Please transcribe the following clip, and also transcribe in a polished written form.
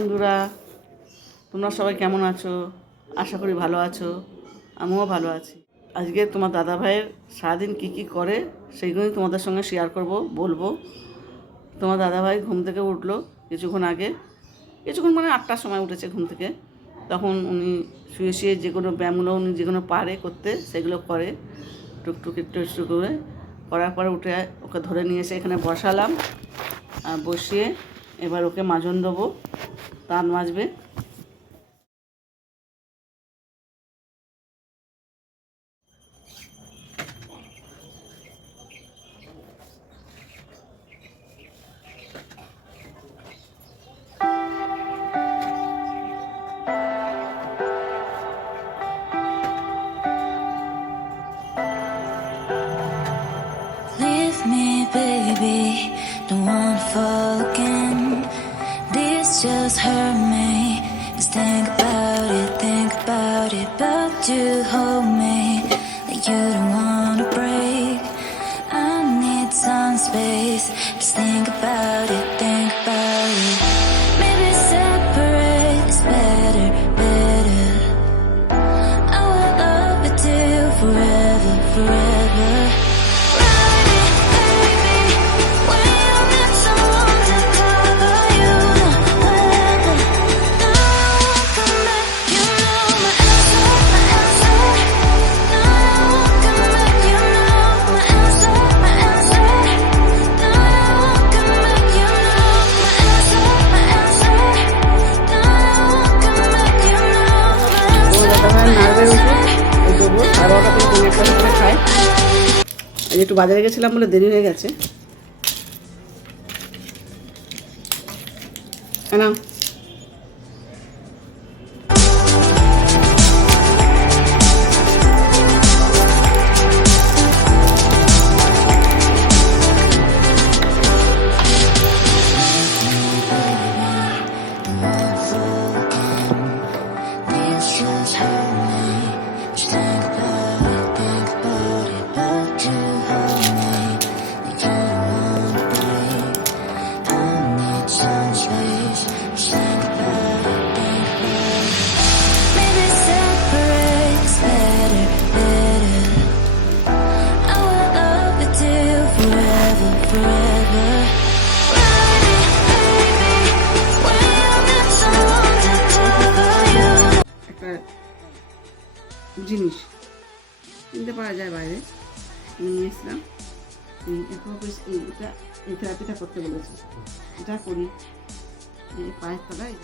বন্ধুরা, তোমরা সবাই কেমন আছো? আশা করি ভালো আছো। আমিও ভালো আছি। আজকে তোমার দাদা ভাইয়ের সারাদিন কী কী করে সেইগুলোই তোমাদের সঙ্গে শেয়ার করব, বলবো। তোমার দাদা ভাই ঘুম থেকে উঠলো কিছুক্ষণ আগে, কিছুক্ষণ মানে 8টার সময় উঠেছে ঘুম থেকে। তখন উনি শুয়ে শুয়ে যে কোনো ব্যায়ামগুলো উনি যেগুলো পারে করতে সেগুলো করে, টুকটুক একটু একটু করে করার পরে উঠে ওকে ধরে নিয়ে এসে এখানে বসালাম। আর বসিয়ে এবার ওকে মাজন দেবো, দাঁত মাজবে। Leave me, baby, don't wanna fall again. This just hurt me. Just think about it, but you hold me like you don't wanna break. I need some space. Just think about it, Maybe separate is better. I will love you till forever. খায়। একটু বাজারে গেছিলাম বলে দেরি হয়ে গেছে। না জিনিস কিনতে পাওয়া যায় বাইরে, নিয়ে এসলাম। এটা এই থেরাপিটা করতে বলেছে, এটা করি। পায়ের তলায়